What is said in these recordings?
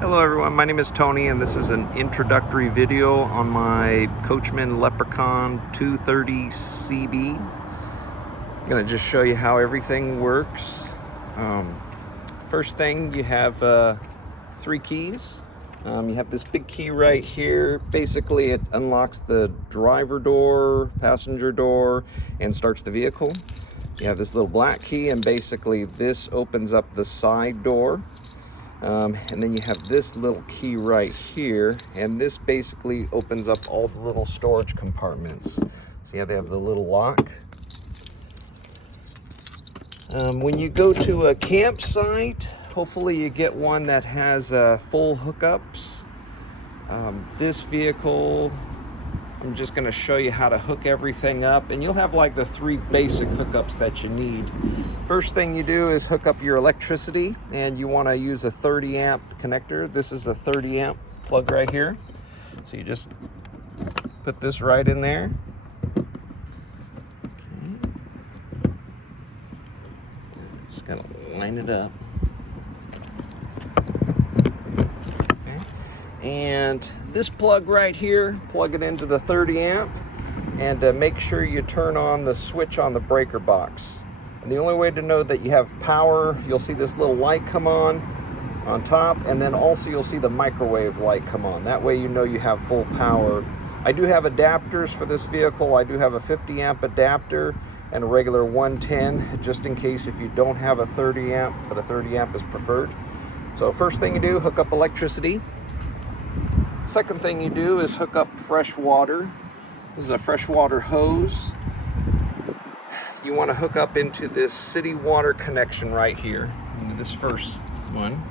Hello everyone, my name is Tony and this is an introductory video on my Coachmen Leprechaun 230 CB. I'm going to just show you how everything works. First thing, you have 3 keys. You have this big key right here. Basically it unlocks the driver door, passenger door, and starts the vehicle. You have this little black key, and basically this opens up the side door. And then you have this little key right here, and this basically opens up all the little storage compartments. So yeah, they have the little lock. When you go to a campsite, hopefully you get one that has full hookups. This vehicle, I'm just going to show you how to hook everything up, and you'll have like the 3 basic hookups that you need. First thing you do is hook up your electricity, and you want to use a 30 amp connector. This is a 30 amp plug right here. So you just put this right in there. Okay. Just gotta line it up. And this plug right here, plug it into the 30 amp, and make sure you turn on the switch on the breaker box. And the only way to know that you have power, you'll see this little light come on top, and then also you'll see the microwave light come on. That way you know you have full power. I do have adapters for this vehicle. I do have a 50 amp adapter and a regular 110, just in case if you don't have a 30 amp, but a 30 amp is preferred. So first thing you do, hook up electricity. Second thing you do is hook up fresh water. This is a freshwater hose. You want to hook up into this city water connection right here, into this first one.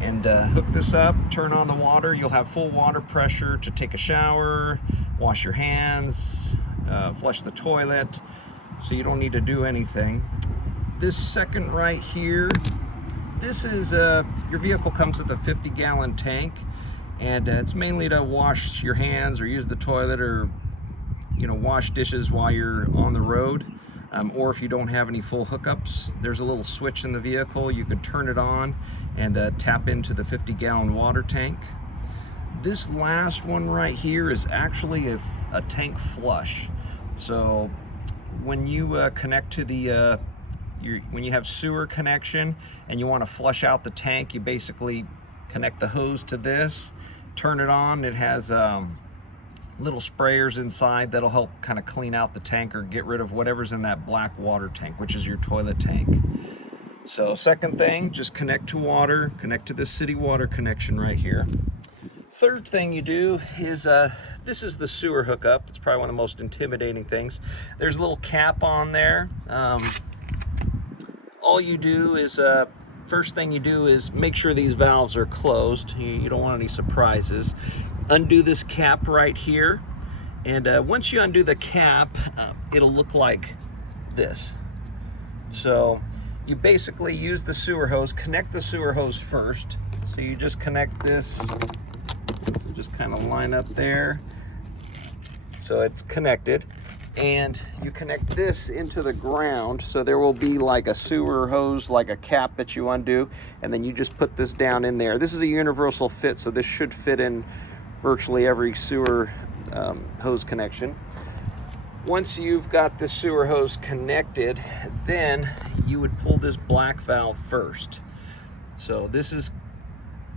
And hook this up, turn on the water. You'll have full water pressure to take a shower, wash your hands, flush the toilet, so you don't need to do anything. This second right here, this is, your vehicle comes with a 50-gallon tank, and it's mainly to wash your hands or use the toilet, or wash dishes while you're on the road. Or if you don't have any full hookups, there's a little switch in the vehicle. You could turn it on and tap into the 50-gallon water tank. This last one right here is actually a tank flush. So when you connect to the when you have sewer connection and you want to flush out the tank, you basically connect the hose to this, turn it on. It has little sprayers inside that'll help kind of clean out the tank or get rid of whatever's in that black water tank, which is your toilet tank. So second thing, just connect to water, connect to this city water connection right here. Third thing you do is, this is the sewer hookup. It's probably one of the most intimidating things. There's a little cap on there. All you do is, first thing you do is make sure these valves are closed. You don't want any surprises. Undo this cap right here, and once you undo the cap, it'll look like this. So you basically use the sewer hose, connect the sewer hose first. So you just connect this, so just kind of line up there. So it's connected. And you connect this into the ground, so there will be like a sewer hose, like a cap that you undo, and then you just put this down in there. This is a universal fit, so this should fit in virtually every sewer hose connection. Once you've got this sewer hose connected, then you would pull this black valve first. So this is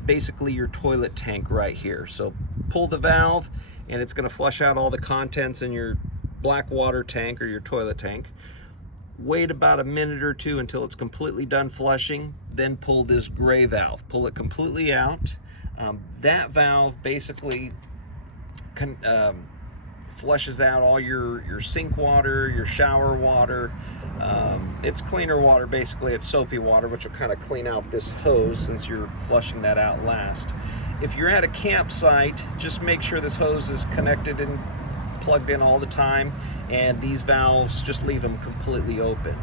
basically your toilet tank right here. So pull the valve, and it's going to flush out all the contents in your black water tank or your toilet tank. Wait about a minute or 2 until it's completely done flushing, then pull this gray valve. Pull it completely out. That valve basically flushes out all your sink water, your shower water. It's cleaner water, basically. It's soapy water, which will kind of clean out this hose since you're flushing that out last. If you're at a campsite, just make sure this hose is connected and plugged in all the time, and these valves, just leave them completely open.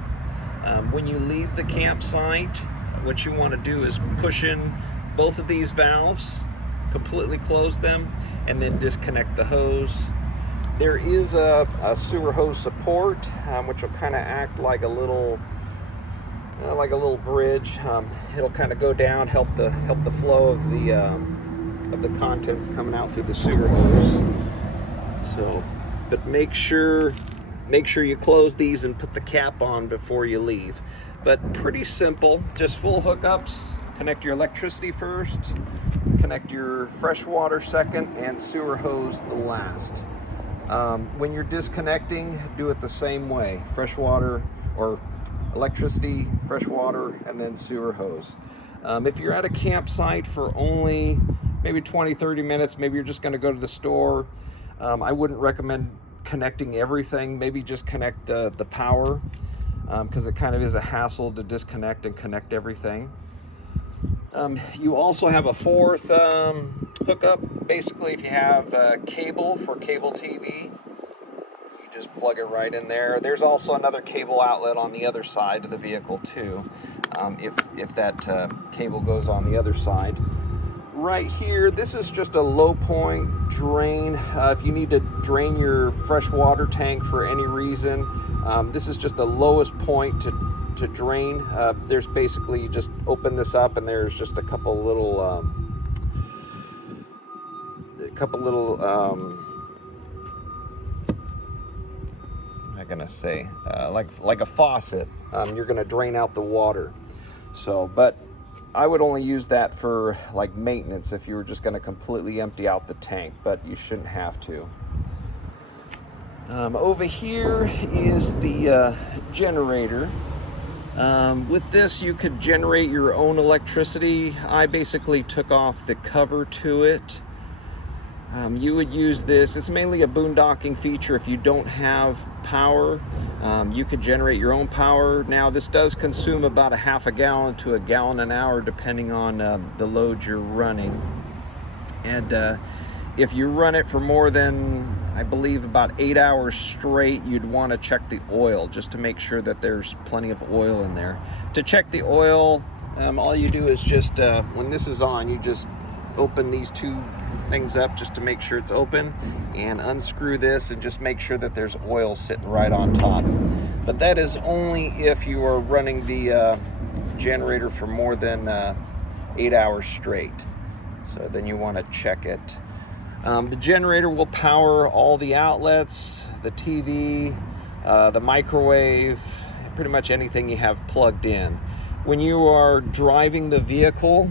When you leave the campsite, what you want to do is push in both of these valves, completely close them, and then disconnect the hose. There is a sewer hose support, which will kind of act like a little like a little bridge. It'll kind of go down, help the flow of the contents coming out through the sewer hose. So, but make sure you close these and put the cap on before you leave. But pretty simple, just full hookups. Connect your electricity first, connect your fresh water second, and sewer hose the last. When you're disconnecting, do it the same way. Fresh water or electricity, fresh water, and then sewer hose. If you're at a campsite for only maybe 20-30 minutes, maybe you're just going to go to the store, I wouldn't recommend connecting everything. Maybe just connect the power, because it kind of is a hassle to disconnect and connect everything. You also have a fourth hookup. Basically, if you have cable for cable TV, you just plug it right in there. There's also another cable outlet on the other side of the vehicle too, if that cable goes on the other side. Right here, this is just a low point drain. If you need to drain your fresh water tank for any reason, this is just the lowest point to drain. There's basically, you just open this up and there's just a couple little I'm gonna say like a faucet. You're gonna drain out the water. So, but I would only use that for like maintenance if you were just gonna completely empty out the tank, but you shouldn't have to. Over here is the generator. With this, you could generate your own electricity. I basically took off the cover to it. You would use this. It's mainly a boondocking feature. If you don't have power, you could generate your own power. Now, this does consume about a half a gallon to a gallon an hour, depending on the load you're running. And if you run it for more than, I believe, about 8 hours straight, you'd want to check the oil just to make sure that there's plenty of oil in there. To check the oil, all you do is just, when this is on, you just open these two things up just to make sure it's open, and unscrew this and just make sure that there's oil sitting right on top. But that is only if you are running the generator for more than 8 hours straight. So then you want to check it. The generator will power all the outlets, the TV, the microwave, pretty much anything you have plugged in. When you are driving the vehicle,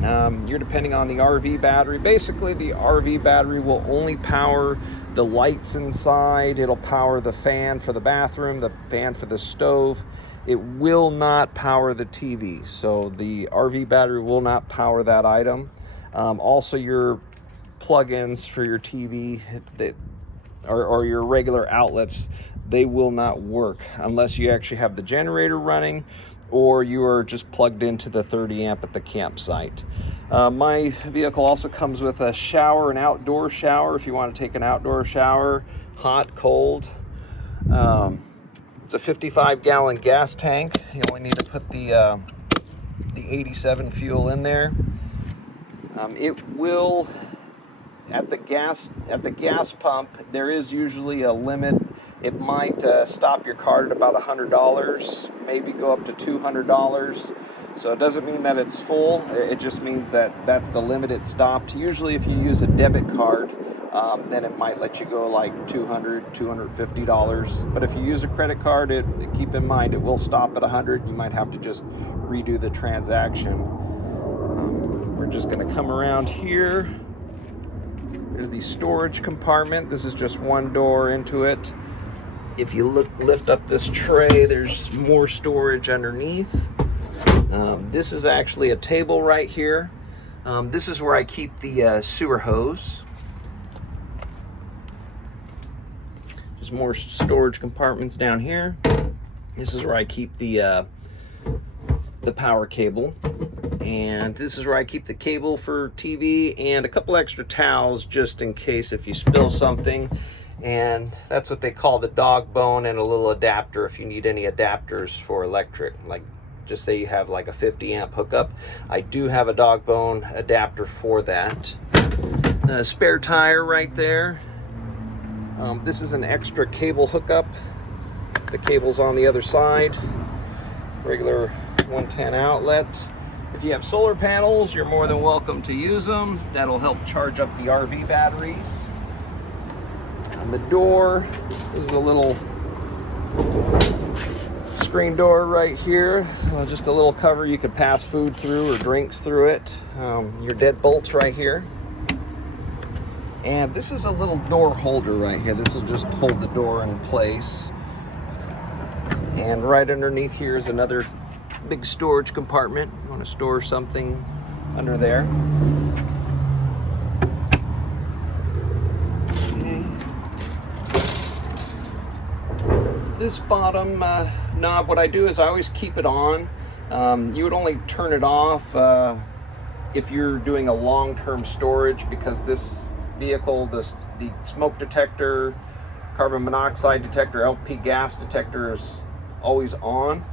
you're depending on the RV battery. Basically, the RV battery will only power the lights inside. It'll power the fan for the bathroom, the fan for the stove. It will not power the TV. So the RV battery will not power that item. Also, your plug-ins for your TV or your regular outlets, they will not work unless you actually have the generator running or you are just plugged into the 30 amp at the campsite. My vehicle also comes with a shower, an outdoor shower, if you want to take an outdoor shower, hot, cold. It's a 55-gallon gas tank. You only need to put the 87 fuel in there. It will, at the gas pump, there is usually a limit. It might stop your card at about $100, maybe go up to $200. So it doesn't mean that it's full. It just means that that's the limit it stopped. Usually if you use a debit card, then it might let you go like $200, $250. But if you use a credit card, keep in mind it will stop at $100. You might have to just redo the transaction. We're just going to come around here. There's the storage compartment. This is just one door into it. If you lift up this tray, there's more storage underneath. This is actually a table right here. This is where I keep the sewer hose. There's more storage compartments down here. This is where I keep the power cable. And this is where I keep the cable for TV and a couple extra towels just in case if you spill something. And that's what they call the dog bone, and a little adapter if you need any adapters for electric. Like, just say you have like a 50 amp hookup. I do have a dog bone adapter for that. A spare tire right there. This is an extra cable hookup. The cable's on the other side. regular 110 outlet. If you have solar panels, you're more than welcome to use them. That'll help charge up the RV batteries. On the door, this is a little screen door right here. Just a little cover you could pass food through or drinks through it. Your deadbolts right here. And this is a little door holder right here. This will just hold the door in place. And right underneath here is another big storage compartment. You want to store something under there. Okay. This bottom knob, what I do is I always keep it on. You would only turn it off if you're doing a long-term storage, because this vehicle, the smoke detector, carbon monoxide detector, LP gas detector is always on,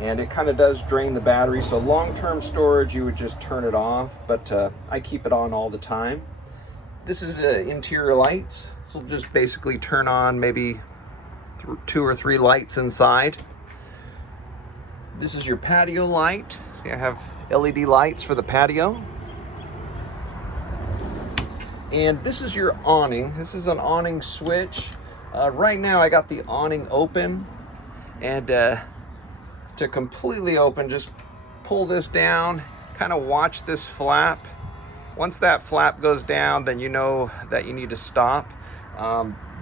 and it kind of does drain the battery. So long-term storage, you would just turn it off, but I keep it on all the time. This is interior lights. So we'll just basically turn on maybe 2 or 3 lights inside. This is your patio light. See, I have LED lights for the patio. And this is your awning. This is an awning switch. Right now I got the awning open, and to completely open, just pull this down, kind of watch this flap. Once that flap goes down, then you know that you need to stop.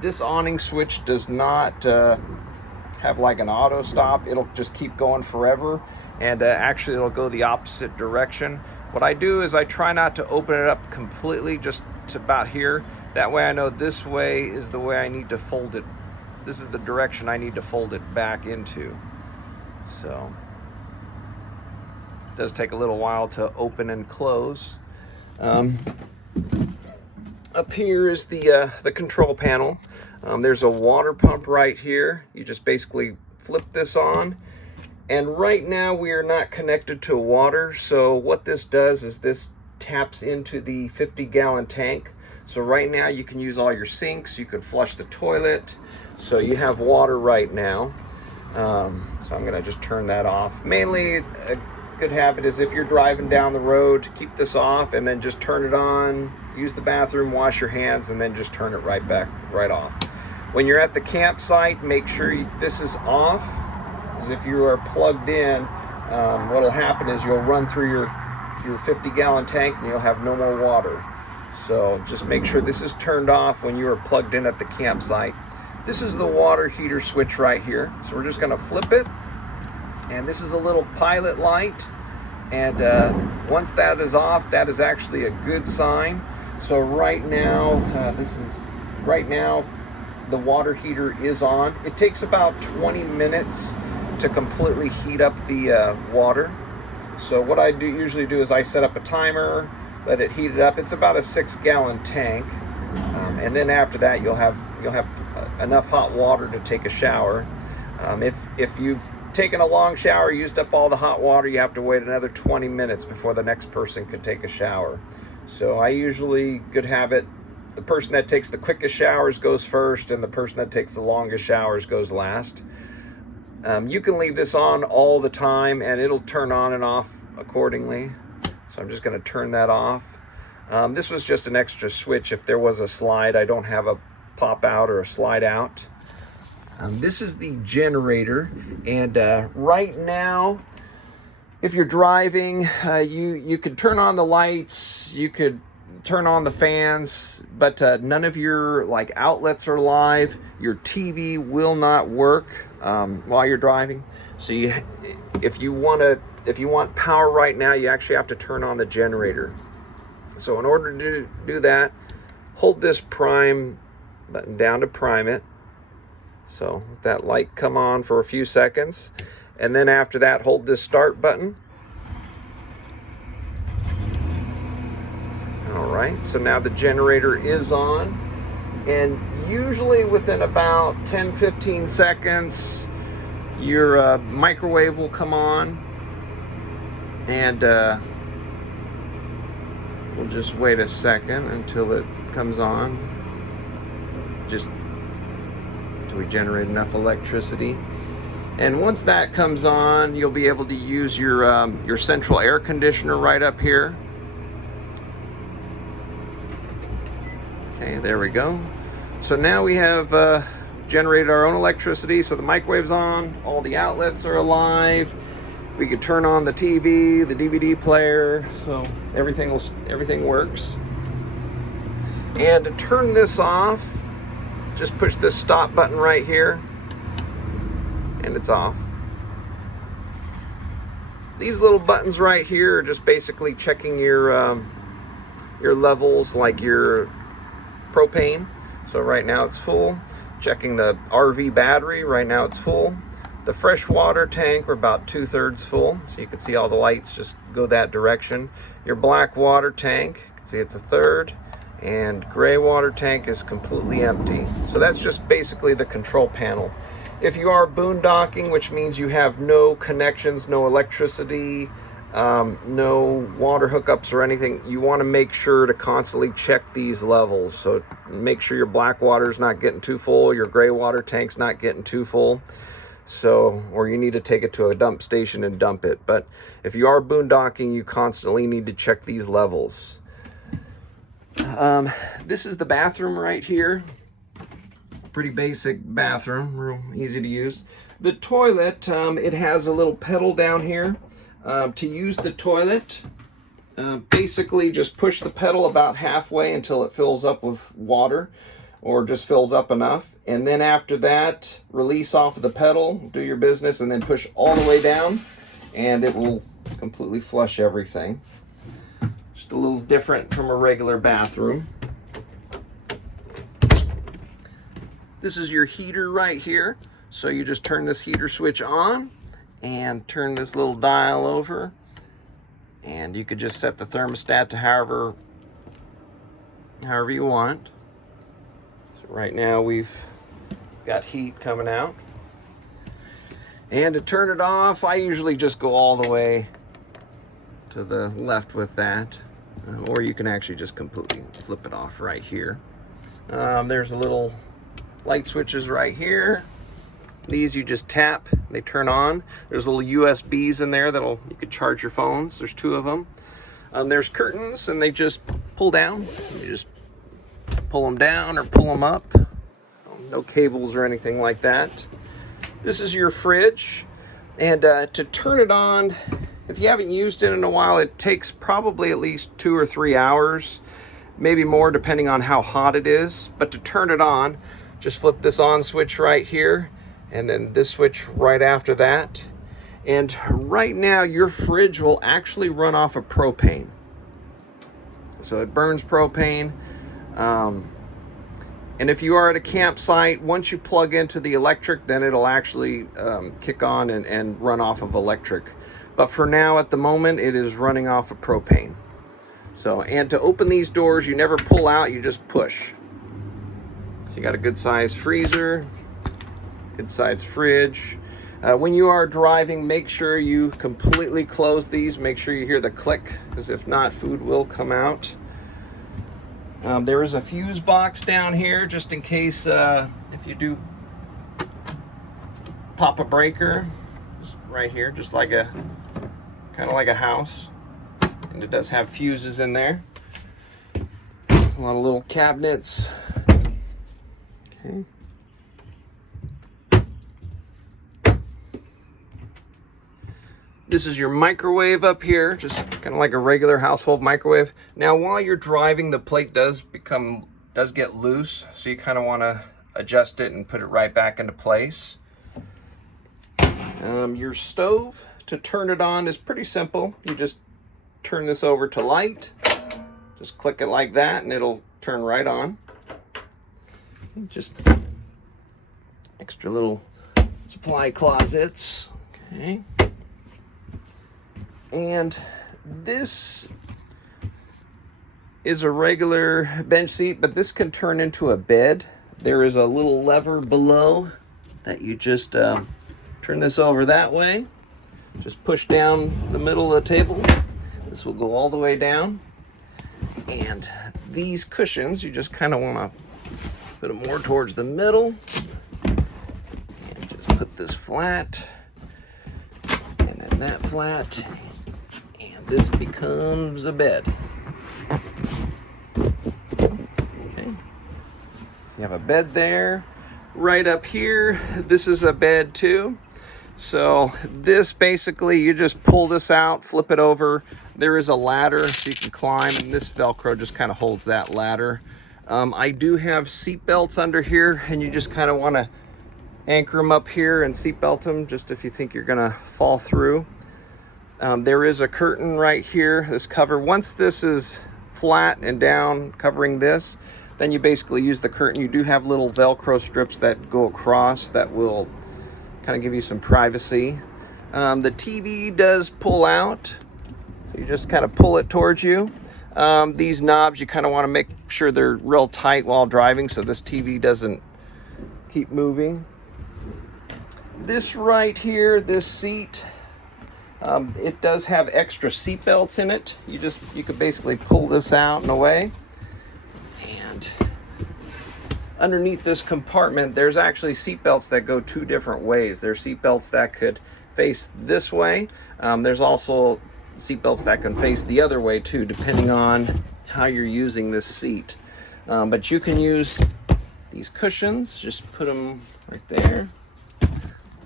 This awning switch does not have like an auto stop. It'll just keep going forever, and actually it'll go the opposite direction. What I do is I try not to open it up completely, just to about here. That way I know this way is the way I need to fold it. This is the direction I need to fold it back into. So it does take a little while to open and close. Up here is the control panel. There's a water pump right here. You just basically flip this on. And right now we are not connected to water. So what this does is this taps into the 50-gallon tank. So right now you can use all your sinks. You could flush the toilet. So you have water right now. So I'm gonna just turn that off. Mainly a good habit is if you're driving down the road, keep this off and then just turn it on, use the bathroom, wash your hands, and then just turn it right off. When you're at the campsite, make sure this is off, because if you are plugged in, what'll happen is you'll run through your 50-gallon tank and you'll have no more water. So just make sure this is turned off when you are plugged in at the campsite. This is the water heater switch right here. So we're just gonna flip it, and this is a little pilot light. And once that is off, that is actually a good sign. So right now, the water heater is on. It takes about 20 minutes to completely heat up the water. So what I usually do is I set up a timer, let it heat it up. It's about a 6-gallon tank, and then after that you'll have enough hot water to take a shower. If you've taken a long shower, used up all the hot water, you have to wait another 20 minutes before the next person can take a shower. So I usually, good habit, the person that takes the quickest showers goes first, and the person that takes the longest showers goes last. You can leave this on all the time and it'll turn on and off accordingly. So I'm just going to turn that off. This was just an extra switch if there was a slide. I don't have a pop out or a slide out. This is the generator, and right now, if you're driving, you could turn on the lights, you could turn on the fans, but none of your outlets are live. Your TV will not work while you're driving. So if you want power right now, you actually have to turn on the generator. So in order to do that, hold this prime button down to prime it. So let that light come on for a few seconds, and then after that, hold this start button. All right, so now the generator is on, and usually within about 10-15 seconds, your microwave will come on, and we'll just wait a second until it comes on. Just we generate enough electricity. And once that comes on, you'll be able to use your central air conditioner right up here. Okay, there we go. So now we have generated our own electricity, so the microwave's on, all the outlets are alive. We could turn on the TV, the DVD player, so everything works. And to turn this off, just push this stop button right here, and it's off. These little buttons right here are just basically checking your levels, like your propane. So right now it's full. Checking the RV battery, right now it's full. The fresh water tank, we're about 2/3 full, so you can see all the lights just go that direction. Your black water tank, you can see it's 1/3, and gray water tank is completely empty. So that's just basically the control panel. If you are boondocking, which means you have no connections, no electricity, no water hookups or anything, you want to make sure to constantly check these levels. So make sure your black water is not getting too full, your gray water tank's not getting too full. So, or you need to take it to a dump station and dump it. But if you are boondocking, you constantly need to check these levels. This is the bathroom right here. Pretty basic bathroom, real easy to use. The toilet, it has a little pedal down here. To use the toilet, basically just push the pedal about halfway until it fills up with water, or just fills up enough, and then after that release off of the pedal, do your business, and then push all the way down and it will completely flush everything. Just a little different from a regular bathroom. This is your heater right here, so you just turn this heater switch on and turn this little dial over, and you could just set the thermostat to however you want. Right now we've got heat coming out. And to turn it off, I usually just go all the way to the left with that. Or you can actually just completely flip it off right here. There's a little light switches right here. These you just tap, they turn on. There's little USBs in there you could charge your phones. There's 2 of them. There's curtains, and they just pull down. You just pull them down or pull them up. No cables or anything like that. This is your fridge, and to turn it on, if you haven't used it in a while, it takes probably at least 2 or 3 hours, maybe more depending on how hot it is. But to turn it on, just flip this on switch right here, and then this switch right after that. And right now your fridge will actually run off of propane. So it burns propane. And if you are at a campsite, once you plug into the electric, then it'll actually kick on and run off of electric. But for now, at the moment, it is running off of propane. So, and to open these doors, you never pull out, you just push. So you got a good sized freezer, good sized fridge. When you are driving, make sure you completely close these. Make sure you hear the click, because if not, food will come out. There is a fuse box down here just in case if you do pop a breaker, just right here, just like kind of like a house, and it does have fuses in there. A lot of little cabinets. Okay. This is your microwave up here, just kind of like a regular household microwave. Now, while you're driving, the plate does get loose, so you kind of want to adjust it and put it right back into place. Your stove, to turn it on, is pretty simple. You just turn this over to light, just click it like that, and it'll turn right on. Just extra little supply closets. Okay. And this is a regular bench seat, but this can turn into a bed. There is a little lever below that you just turn this over that way. Just push down the middle of the table. This will go all the way down. And these cushions, you just kind of want to put them more towards the middle. And just put this flat, and then that flat, and this becomes a bed. Okay, so you have a bed there. Right up here, this is a bed too. So this basically, you just pull this out, flip it over. There is a ladder so you can climb, and this Velcro just kind of holds that ladder. I do have seat belts under here, and you just kind of want to anchor them up here and seat belt them just if you think you're gonna fall through. There is a curtain right here, this cover. Once this is flat and down covering this, then you basically use the curtain. You do have little Velcro strips that go across that will kind of give you some privacy. The TV does pull out, so you just kind of pull it towards you. These knobs, you kind of want to make sure they're real tight while driving so this TV doesn't keep moving. This right here, this seat, it does have extra seat belts in it. You could basically pull this out and away. And underneath this compartment, there's actually seat belts that go two different ways. There's seat belts that could face this way. There's also seat belts that can face the other way too, depending on how you're using this seat. But you can use these cushions, just put them right there,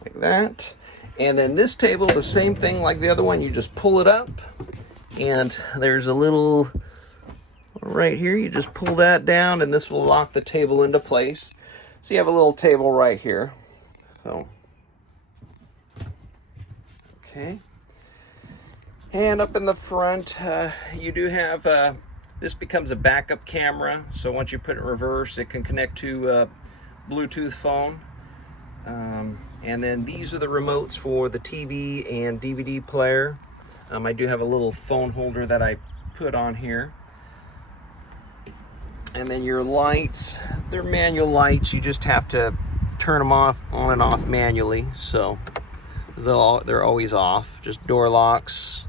like that. And then this table, the same thing like the other one, you just pull it up, and there's a little right here, you just pull that down and this will lock the table into place. So you have a little table right here. So, okay. And up in the front, you do have, this becomes a backup camera. So once you put it in reverse, it can connect to a Bluetooth phone. And then these are the remotes for the TV and DVD player. I do have a little phone holder that I put on here. And then your lights, they're manual lights. You just have to turn them off, on and off manually. So they're always off. Just door locks,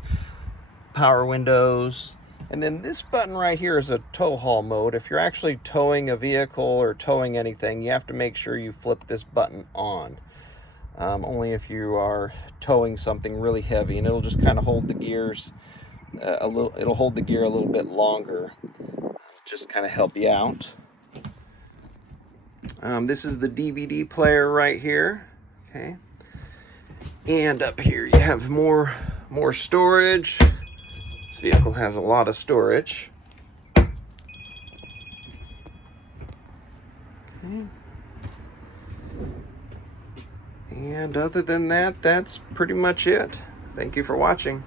power windows. And then this button right here is a tow haul mode. If you're actually towing a vehicle or towing anything, you have to make sure you flip this button on. Only if you are towing something really heavy, and it'll just kind of hold the gears it'll hold the gear a little bit longer. Just kind of help you out. This is the DVD player right here. Okay. And up here you have more storage. This vehicle has a lot of storage. Okay. And other than that, that's pretty much it. Thank you for watching.